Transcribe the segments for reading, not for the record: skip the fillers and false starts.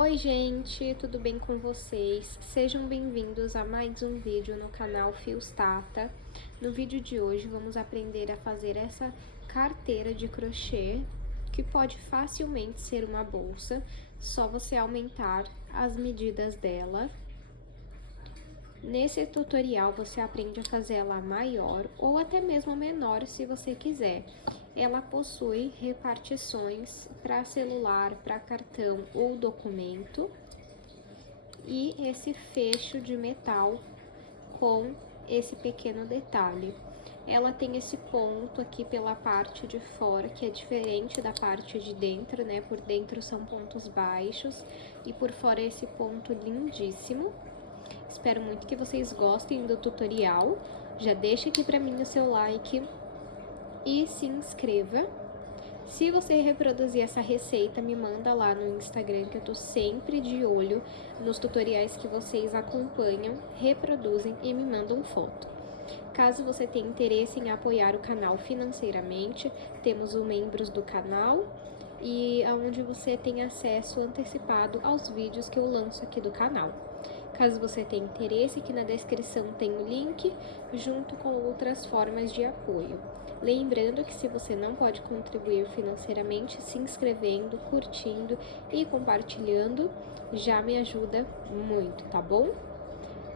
Oi gente, tudo bem com vocês? Sejam bem-vindos a mais um vídeo no canal Fios Tata. No vídeo de hoje vamos aprender a fazer essa carteira de crochê, que pode facilmente ser uma bolsa, só você aumentar as medidas dela. Nesse tutorial você aprende a fazer ela maior ou até mesmo menor se você quiser. Ela possui repartições para celular, para cartão ou documento e esse fecho de metal com esse pequeno detalhe. Ela tem esse ponto aqui pela parte de fora, que é diferente da parte de dentro, né? Por dentro são pontos baixos e por fora esse ponto lindíssimo. Espero muito que vocês gostem do tutorial. Já deixa aqui pra mim o seu like e se inscreva. Se você reproduzir essa receita, me manda lá no Instagram, que eu tô sempre de olho nos tutoriais que vocês acompanham, reproduzem e me mandam foto. Caso você tenha interesse em apoiar o canal financeiramente, temos os membros do canal e onde você tem acesso antecipado aos vídeos que eu lanço aqui do canal. Caso você tenha interesse, aqui na descrição tem o link, junto com outras formas de apoio. Lembrando que se você não pode contribuir financeiramente, se inscrevendo, curtindo e compartilhando, já me ajuda muito, tá bom?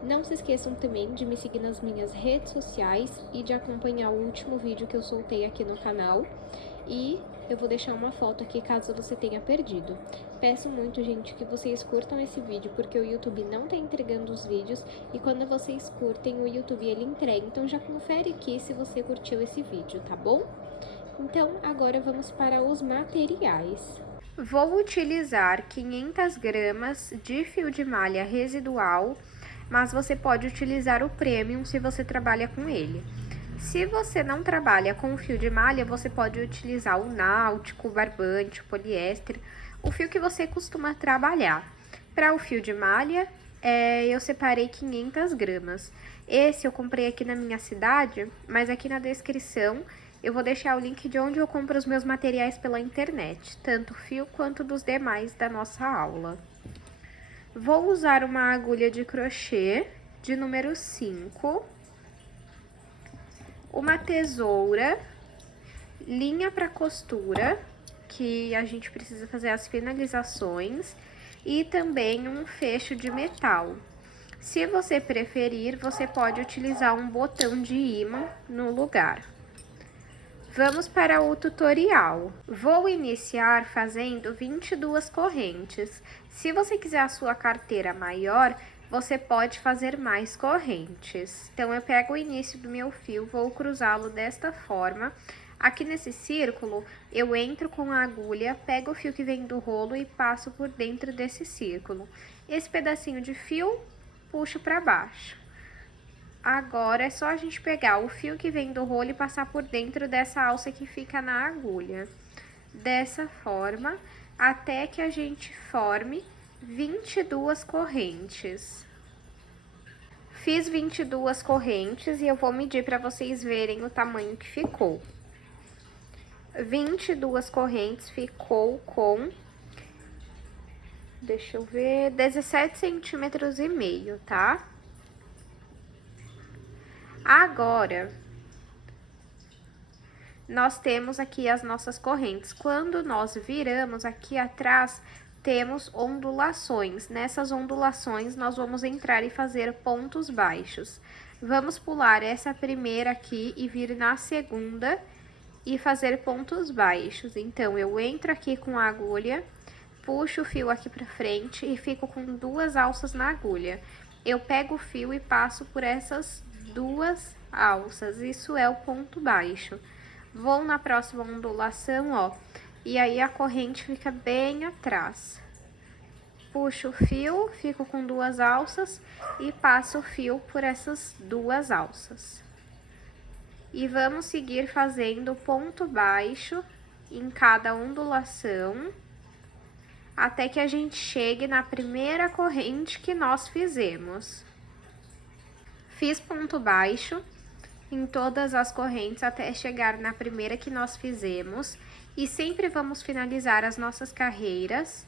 Não se esqueçam também de me seguir nas minhas redes sociais e de acompanhar o último vídeo que eu soltei aqui no canal. E eu vou deixar uma foto aqui caso você tenha perdido. Peço muito, gente, que vocês curtam esse vídeo, porque o YouTube não tá entregando os vídeos. E quando vocês curtem, o YouTube ele entrega. Então já confere aqui se você curtiu esse vídeo, tá bom? Então agora vamos para os materiais. Vou utilizar 500 gramas de fio de malha residual, mas você pode utilizar o premium se você trabalha com ele. Se você não trabalha com fio de malha, você pode utilizar o náutico, o barbante, o poliéster, o fio que você costuma trabalhar. Para o fio de malha, eu separei 500 gramas. Esse eu comprei aqui na minha cidade, mas aqui na descrição eu vou deixar o link de onde eu compro os meus materiais pela internet, tanto fio quanto dos demais da nossa aula. Vou usar uma agulha de crochê de número 5, uma tesoura, linha para costura, que a gente precisa fazer as finalizações, e também um fecho de metal. Se você preferir, você pode utilizar um botão de ímã no lugar. Vamos para o tutorial. Vou iniciar fazendo 22 correntes. Se você quiser a sua carteira maior, você pode fazer mais correntes. Então, eu pego o início do meu fio, vou cruzá-lo desta forma. Aqui nesse círculo, eu entro com a agulha, pego o fio que vem do rolo e passo por dentro desse círculo. Esse pedacinho de fio, puxo para baixo. Agora, é só a gente pegar o fio que vem do rolo e passar por dentro dessa alça que fica na agulha. Dessa forma, até que a gente forme 22 correntes. Fiz 22 correntes e eu vou medir para vocês verem o tamanho que ficou. 22 correntes ficou com, deixa eu ver, 17 centímetros e meio, tá? Agora, nós temos aqui as nossas correntes. Quando nós viramos aqui atrás, temos ondulações. Nessas ondulações, nós vamos entrar e fazer pontos baixos. Vamos pular essa primeira aqui e vir na segunda e fazer pontos baixos. Então, eu entro aqui com a agulha, puxo o fio aqui pra frente e fico com 2 alças na agulha. Eu pego o fio e passo por essas 2 alças, isso é o ponto baixo. Vou na próxima ondulação, ó, e aí a corrente fica bem atrás. Puxo o fio, fico com 2 alças e passo o fio por essas 2 alças. E vamos seguir fazendo ponto baixo em cada ondulação, até que a gente chegue na primeira corrente que nós fizemos. Fiz ponto baixo em todas as correntes até chegar na primeira que nós fizemos. E sempre vamos finalizar as nossas carreiras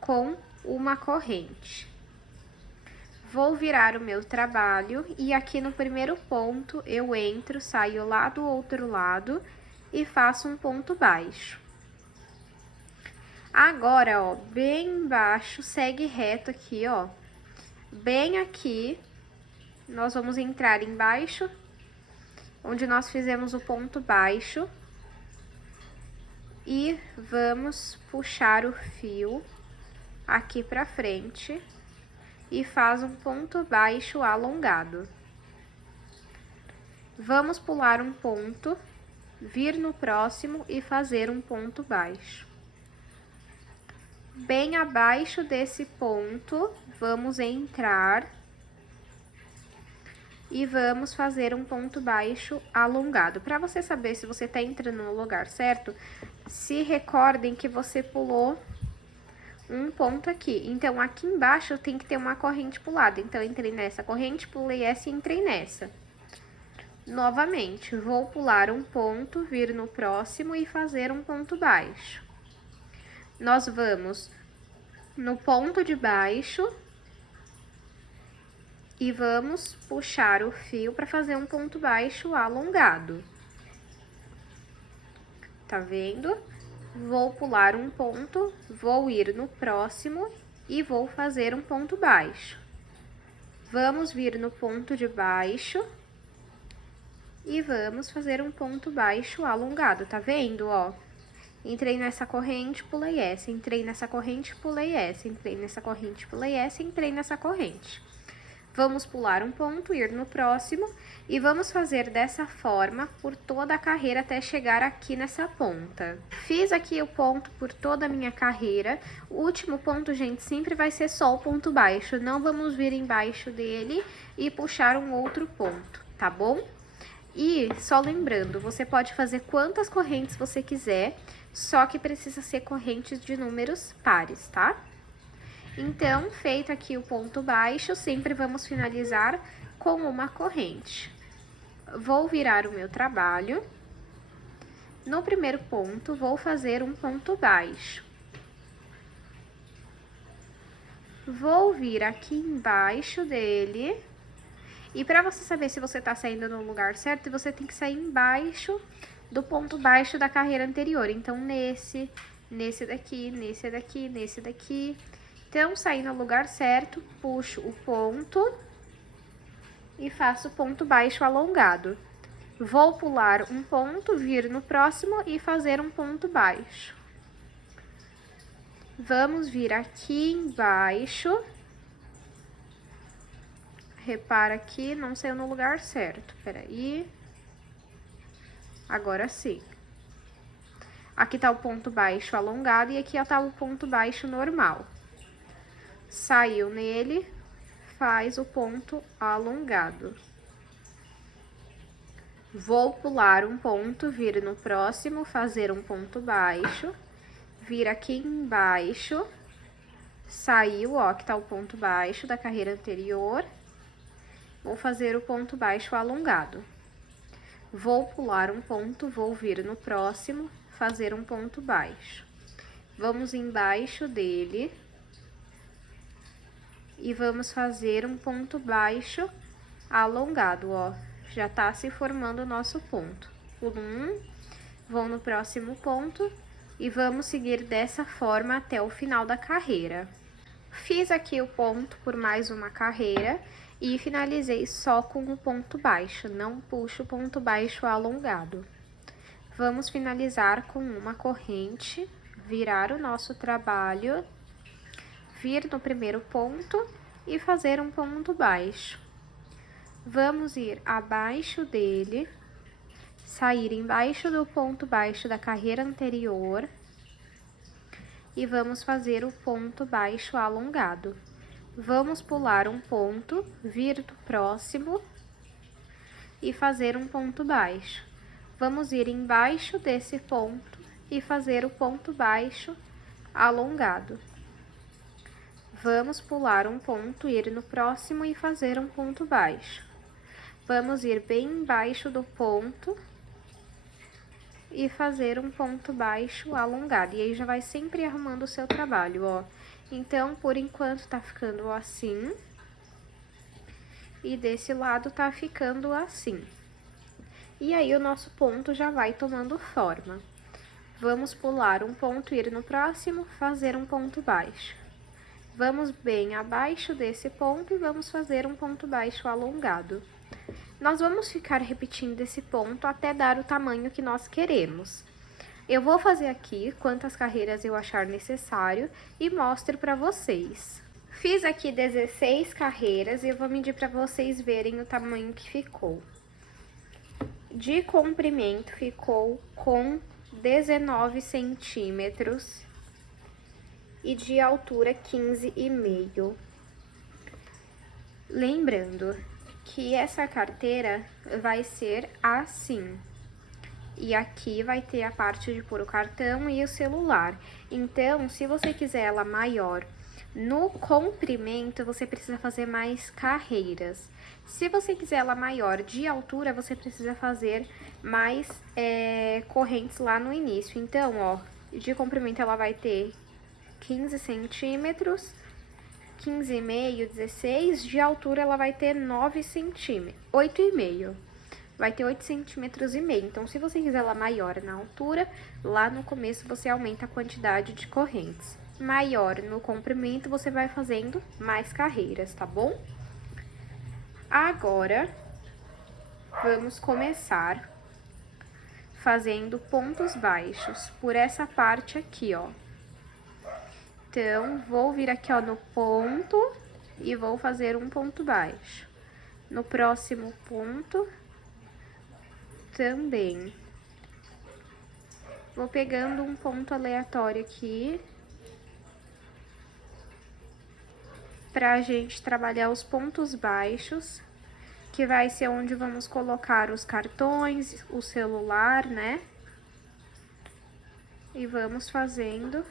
com uma corrente. Vou virar o meu trabalho e aqui no primeiro ponto eu entro, saio lá do outro lado e faço um ponto baixo. Agora, ó, bem embaixo, segue reto aqui, ó, bem aqui, nós vamos entrar embaixo, onde nós fizemos o ponto baixo, e vamos puxar o fio aqui pra frente e faz um ponto baixo alongado. Vamos pular um ponto, vir no próximo e fazer um ponto baixo. Bem abaixo desse ponto, vamos entrar e vamos fazer um ponto baixo alongado. Para você saber se você tá entrando no lugar certo, se recordem que você pulou um ponto aqui. Então, aqui embaixo tem que ter uma corrente pulada. Então, entrei nessa corrente, pulei essa e entrei nessa. Novamente, vou pular um ponto, vir no próximo e fazer um ponto baixo. Nós vamos no ponto de baixo e vamos puxar o fio para fazer um ponto baixo alongado. Tá vendo? Vou pular um ponto, vou ir no próximo e vou fazer um ponto baixo. Vamos vir no ponto de baixo e vamos fazer um ponto baixo alongado, tá vendo, ó? Entrei nessa corrente, pulei essa, entrei nessa corrente, pulei essa, entrei nessa corrente, pulei essa, entrei nessa corrente. Vamos pular um ponto, ir no próximo e vamos fazer dessa forma por toda a carreira até chegar aqui nessa ponta. Fiz aqui o ponto por toda a minha carreira. O último ponto, gente, sempre vai ser só o ponto baixo. Não vamos vir embaixo dele e puxar um outro ponto, tá bom? E só lembrando, você pode fazer quantas correntes você quiser, só que precisa ser correntes de números pares, tá? Então, feito aqui o ponto baixo, sempre vamos finalizar com uma corrente. Vou virar o meu trabalho. No primeiro ponto, vou fazer um ponto baixo. Vou vir aqui embaixo dele. E para você saber se você tá saindo no lugar certo, você tem que sair embaixo do ponto baixo da carreira anterior. Então, nesse daqui, nesse daqui, nesse daqui. Então, saí no lugar certo, puxo o ponto e faço ponto baixo alongado. Vou pular um ponto, vir no próximo e fazer um ponto baixo. Vamos vir aqui embaixo. Repara aqui, não saiu no lugar certo. Peraí. Agora sim. Aqui tá o ponto baixo alongado e aqui tá o ponto baixo normal. Saiu nele, faz o ponto alongado. Vou pular um ponto, vir no próximo, fazer um ponto baixo, vir aqui embaixo, saiu, ó, que tá o ponto baixo da carreira anterior. Vou fazer o ponto baixo alongado. Vou pular um ponto, vou vir no próximo, fazer um ponto baixo. Vamos embaixo dele. E vamos fazer um ponto baixo alongado, ó. Já tá se formando o nosso ponto. Pulo um, vou no próximo ponto e vamos seguir dessa forma até o final da carreira. Fiz aqui o ponto por mais uma carreira e finalizei só com o ponto baixo, não puxo o ponto baixo alongado. Vamos finalizar com uma corrente, virar o nosso trabalho, vir no primeiro ponto e fazer um ponto baixo. Vamos ir abaixo dele, sair embaixo do ponto baixo da carreira anterior e vamos fazer o ponto baixo alongado. Vamos pular um ponto, vir do próximo e fazer um ponto baixo. Vamos ir embaixo desse ponto e fazer o ponto baixo alongado. Vamos pular um ponto, ir no próximo e fazer um ponto baixo. Vamos ir bem embaixo do ponto e fazer um ponto baixo alongado. E aí, já vai sempre arrumando o seu trabalho, ó. Então, por enquanto, tá ficando assim. E desse lado tá ficando assim. E aí, o nosso ponto já vai tomando forma. Vamos pular um ponto, ir no próximo, fazer um ponto baixo. Vamos bem abaixo desse ponto e vamos fazer um ponto baixo alongado. Nós vamos ficar repetindo esse ponto até dar o tamanho que nós queremos. Eu vou fazer aqui quantas carreiras eu achar necessário e mostro para vocês. Fiz aqui 16 carreiras e eu vou medir para vocês verem o tamanho que ficou. De comprimento ficou com 19 centímetros e de altura 15,5. Lembrando que essa carteira vai ser assim. E aqui vai ter a parte de pôr o cartão e o celular. Então, se você quiser ela maior no comprimento, você precisa fazer mais carreiras. Se você quiser ela maior de altura, você precisa fazer mais correntes lá no início. Então, ó, de comprimento ela vai ter 15 centímetros, 15,5, 16. De altura ela vai ter 9 centímetros, 8,5. Vai ter 8,5 centímetros. Então, se você quiser ela maior na altura, lá no começo você aumenta a quantidade de correntes. Maior no comprimento, você vai fazendo mais carreiras, tá bom? Agora, vamos começar fazendo pontos baixos por essa parte aqui, ó. Então, vou vir aqui, ó, no ponto e vou fazer um ponto baixo. No próximo ponto, também. Vou pegando um ponto aleatório aqui pra gente trabalhar os pontos baixos, que vai ser onde vamos colocar os cartões, o celular, né? E vamos fazendo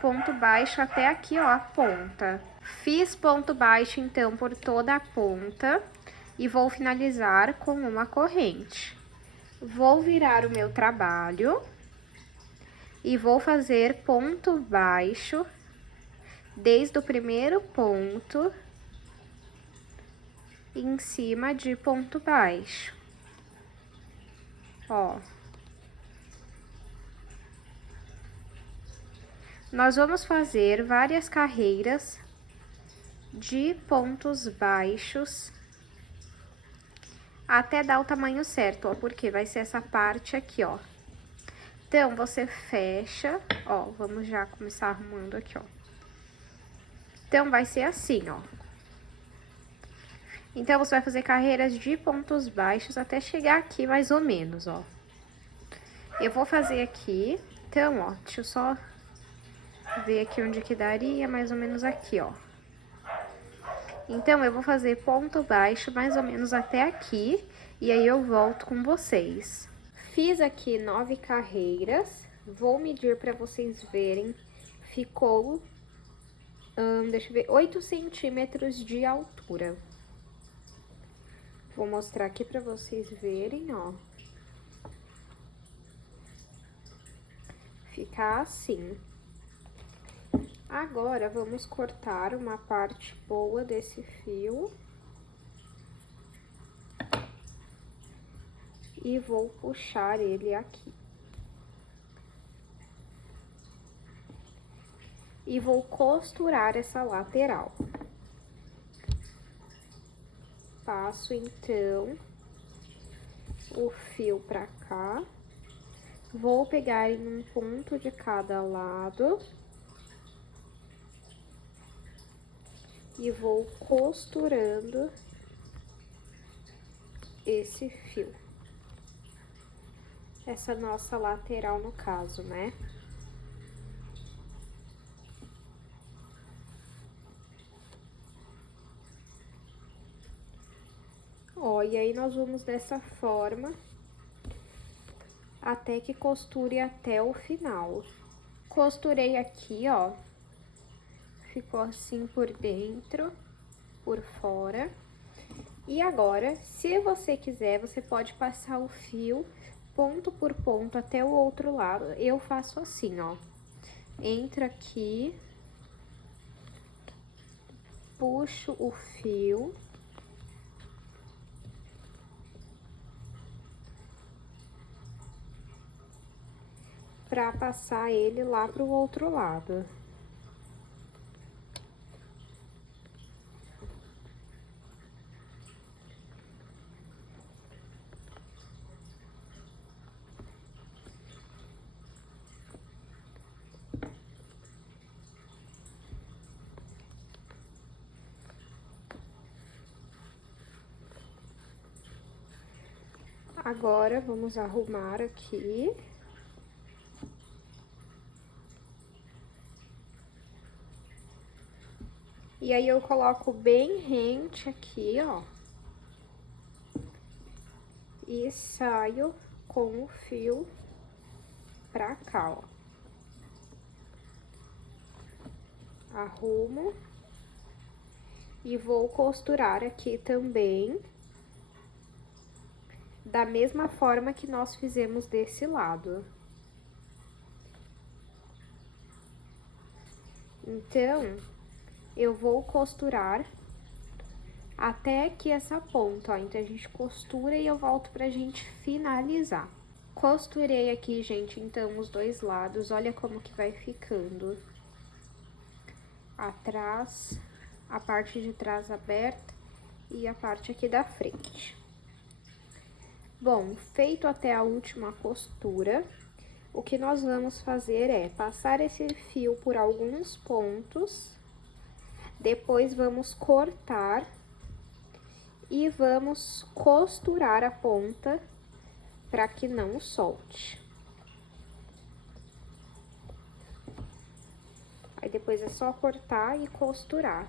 ponto baixo até aqui, ó, a ponta. Fiz ponto baixo, então, por toda a ponta e vou finalizar com uma corrente. Vou virar o meu trabalho e vou fazer ponto baixo desde o primeiro ponto em cima de ponto baixo. Ó. Nós vamos fazer várias carreiras de pontos baixos até dar o tamanho certo, ó, porque vai ser essa parte aqui, ó. Então, você fecha, ó, vamos já começar arrumando aqui, ó. Então, vai ser assim, ó. Então, você vai fazer carreiras de pontos baixos até chegar aqui, mais ou menos, ó. Eu vou fazer aqui, então, ó, deixa eu só ver aqui onde que daria, mais ou menos aqui, ó. Então, eu vou fazer ponto baixo mais ou menos até aqui, e aí eu volto com vocês. Fiz aqui 9 carreiras, vou medir para vocês verem, ficou, deixa eu ver, 8 centímetros de altura. Vou mostrar aqui para vocês verem, ó. Fica assim. Agora, vamos cortar uma parte boa desse fio. E vou puxar ele aqui. E vou costurar essa lateral. Passo, então, o fio pra cá. Vou pegar em um ponto de cada lado. E vou costurando esse fio. Essa nossa lateral, no caso, né? Ó, e aí nós vamos dessa forma até que costure até o final. Costurei aqui, ó. Ficou assim por dentro, por fora. E agora, se você quiser, você pode passar o fio ponto por ponto até o outro lado. Eu faço assim, ó. Entra aqui puxo o fio. Pra passar ele lá pro outro lado. Agora, vamos arrumar aqui. E aí, eu coloco bem rente aqui, ó. E saio com o fio pra cá, ó. Arrumo. E vou costurar aqui também. Da mesma forma que nós fizemos desse lado. Então, eu vou costurar até aqui essa ponta, ó. Então, a gente costura e eu volto pra gente finalizar. Costurei aqui, gente, então, os dois lados. Olha como que vai ficando. Atrás, a parte de trás aberta e a parte aqui da frente. Bom, feito até a última costura, o que nós vamos fazer é passar esse fio por alguns pontos, depois vamos cortar e vamos costurar a ponta para que não solte. Aí depois é só cortar e costurar.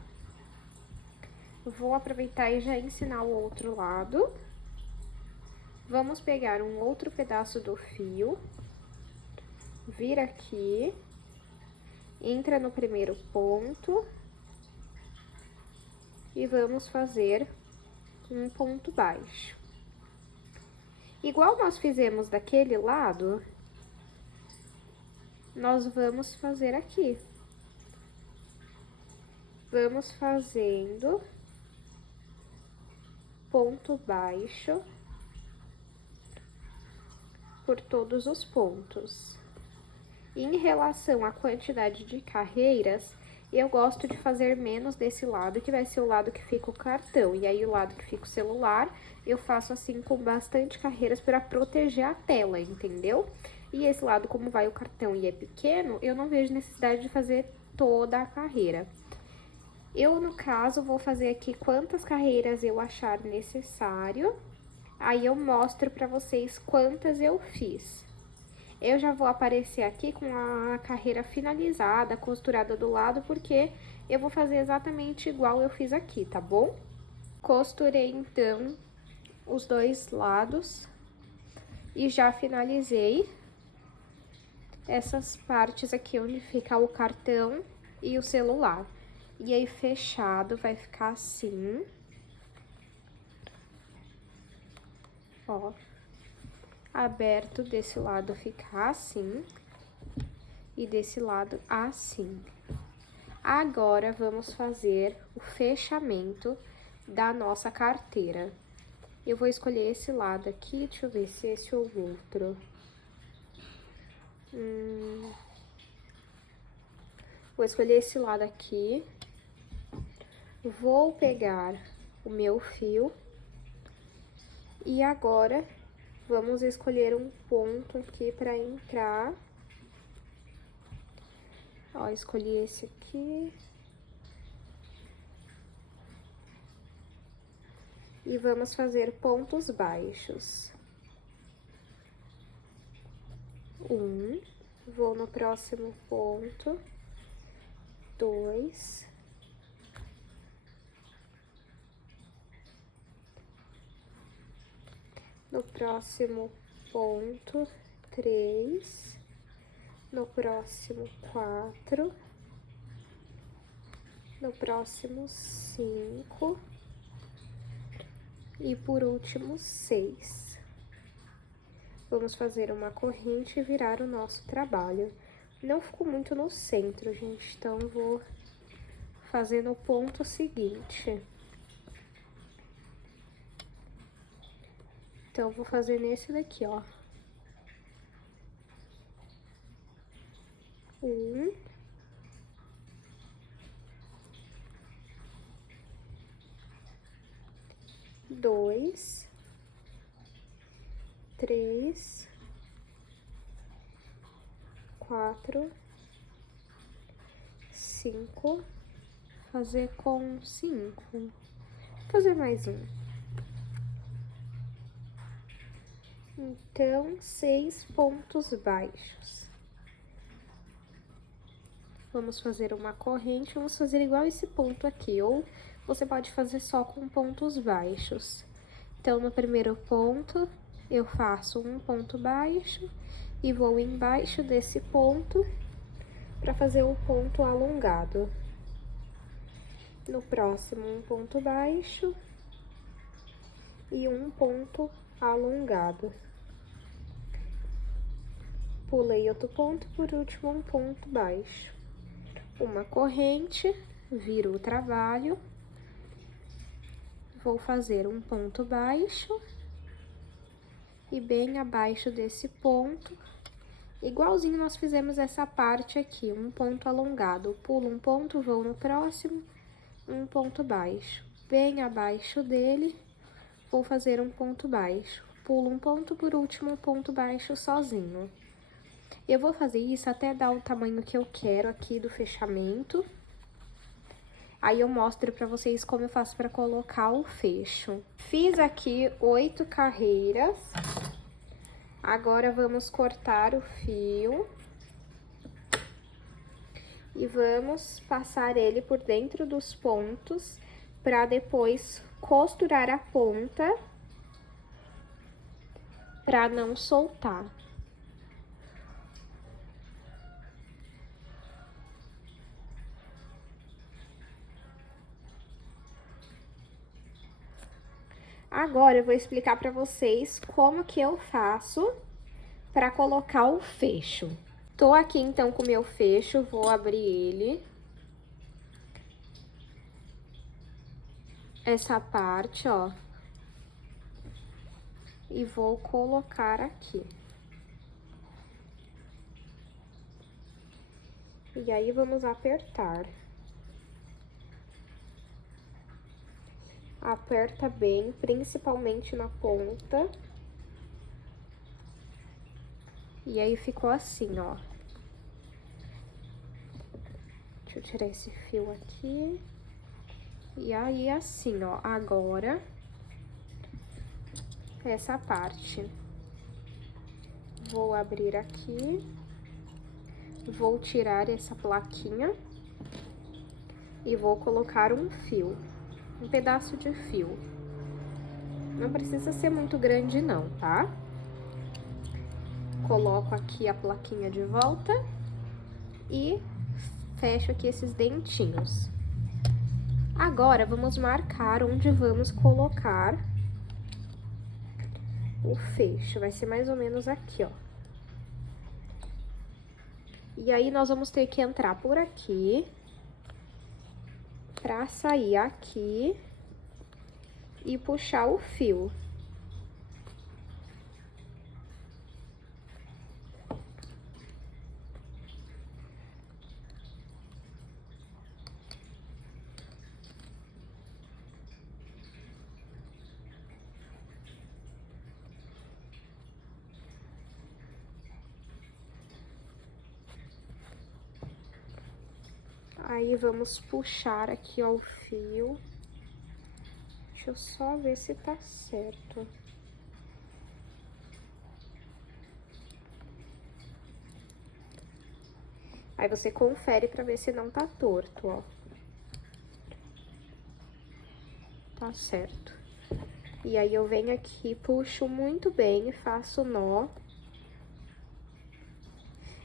Vou aproveitar e já ensinar o outro lado. Vamos pegar um outro pedaço do fio, vir aqui, entra no primeiro ponto e vamos fazer um ponto baixo. Igual nós fizemos daquele lado, nós vamos fazer aqui. Vamos fazendo ponto baixo por todos os pontos. Em relação à quantidade de carreiras, eu gosto de fazer menos desse lado, que vai ser o lado que fica o cartão. E aí, o lado que fica o celular, eu faço assim com bastante carreiras para proteger a tela, entendeu? E esse lado, como vai o cartão e é pequeno, eu não vejo necessidade de fazer toda a carreira. Eu, no caso, vou fazer aqui quantas carreiras eu achar necessário. Aí, eu mostro pra vocês quantas eu fiz. Eu já vou aparecer aqui com a carreira finalizada, costurada do lado, porque eu vou fazer exatamente igual eu fiz aqui, tá bom? Costurei, então, os dois lados e já finalizei essas partes aqui onde fica o cartão e o celular. E aí, fechado, vai ficar assim. Ó, aberto desse lado ficar assim e desse lado assim. Agora, vamos fazer o fechamento da nossa carteira. Eu vou escolher esse lado aqui, deixa eu ver se esse ou o outro. Vou escolher esse lado aqui. Vou pegar o meu fio. E agora, vamos escolher um ponto aqui pra entrar. Ó, escolhi esse aqui. E vamos fazer pontos baixos. Vou no próximo ponto. 2. No próximo ponto, 3. No próximo, 4. No próximo, 5. E por último, 6. Vamos fazer uma corrente e virar o nosso trabalho. Não ficou muito no centro, gente, então vou fazer no ponto seguinte. Então, eu vou fazer nesse daqui, ó. 1, 2, 3, 4, 5, fazer com 5, fazer mais um. Então, 6 pontos baixos. Vamos fazer uma corrente, vamos fazer igual esse ponto aqui, ou você pode fazer só com pontos baixos. Então, no primeiro ponto, eu faço um ponto baixo e vou embaixo desse ponto para fazer o ponto alongado. No próximo, um ponto baixo e um ponto alongado. Pulei outro ponto, por último, um ponto baixo. Uma corrente, viro o trabalho, vou fazer um ponto baixo e bem abaixo desse ponto, igualzinho nós fizemos essa parte aqui, um ponto alongado. Pulo um ponto, vou no próximo, um ponto baixo. Bem abaixo dele, vou fazer um ponto baixo. Pulo um ponto, por último, um ponto baixo sozinho. Eu vou fazer isso até dar o tamanho que eu quero aqui do fechamento. Aí eu mostro pra vocês como eu faço pra colocar o fecho. Fiz aqui 8 carreiras. Agora, vamos cortar o fio. E vamos passar ele por dentro dos pontos, pra depois costurar a ponta, pra não soltar. Agora, eu vou explicar pra vocês como que eu faço pra colocar o fecho. Tô aqui, então, com o meu fecho, vou abrir ele. Essa parte, ó. E vou colocar aqui. E aí, vamos apertar. Aperta bem, principalmente na ponta. E aí, ficou assim, ó. Deixa eu tirar esse fio aqui. E aí, assim, ó, agora, essa parte. Vou abrir aqui. Vou tirar essa plaquinha. E vou colocar um fio. Um pedaço de fio. Não precisa ser muito grande não, tá? Coloco aqui a plaquinha de volta e fecho aqui esses dentinhos. Agora, vamos marcar onde vamos colocar o fecho. Vai ser mais ou menos aqui, ó. E aí, nós vamos ter que entrar por aqui pra sair aqui e puxar o fio. Aí, vamos puxar aqui, ó, o fio. Deixa eu só ver se tá certo. Aí, você confere pra ver se não tá torto, ó. Tá certo. E aí, eu venho aqui, puxo muito bem, faço nó.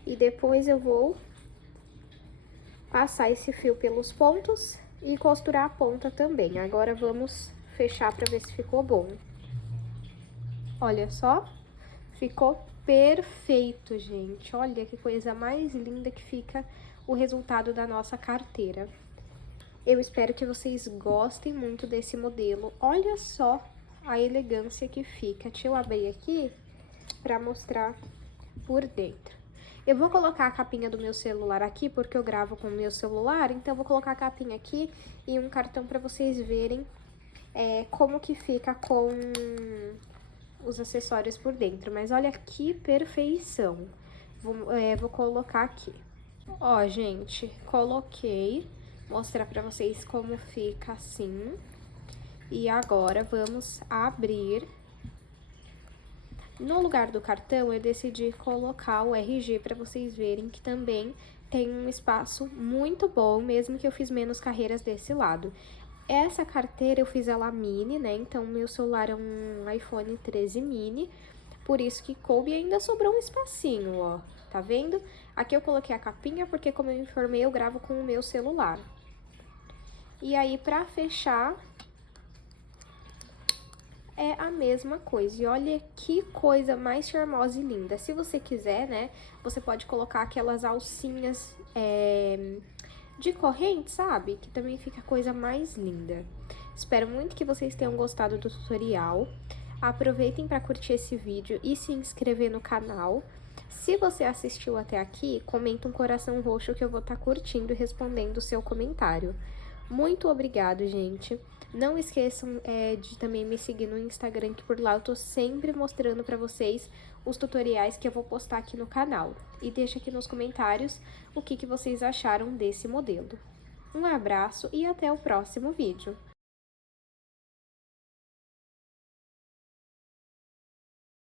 E depois eu vou passar esse fio pelos pontos e costurar a ponta também. Agora, vamos fechar pra ver se ficou bom. Olha só, ficou perfeito, gente. Olha que coisa mais linda que fica o resultado da nossa carteira. Eu espero que vocês gostem muito desse modelo. Olha só a elegância que fica. Deixa eu abrir aqui pra mostrar por dentro. Eu vou colocar a capinha do meu celular aqui, porque eu gravo com o meu celular, então eu vou colocar a capinha aqui e um cartão pra vocês verem como que fica com os acessórios por dentro. Mas olha que perfeição. Vou colocar aqui. Ó, gente, coloquei. Mostrar pra vocês como fica assim. E agora vamos abrir. No lugar do cartão, eu decidi colocar o RG para vocês verem que também tem um espaço muito bom, mesmo que eu fiz menos carreiras desse lado. Essa carteira eu fiz ela mini, né? Então, meu celular é um iPhone 13 mini, por isso que coube e ainda sobrou um espacinho, ó. Tá vendo? Aqui eu coloquei a capinha, porque como eu informei, eu gravo com o meu celular. E aí, pra fechar, é a mesma coisa. E olha que coisa mais charmosa e linda. Se você quiser, né, você pode colocar aquelas alcinhas de corrente, sabe? Que também fica a coisa mais linda. Espero muito que vocês tenham gostado do tutorial. Aproveitem para curtir esse vídeo e se inscrever no canal. Se você assistiu até aqui, comenta um coração roxo que eu vou estar curtindo e respondendo o seu comentário. Muito obrigado, gente. Não esqueçam de também me seguir no Instagram, que por lá eu tô sempre mostrando pra vocês os tutoriais que eu vou postar aqui no canal. E deixa aqui nos comentários o que vocês acharam desse modelo. Um abraço e até o próximo vídeo.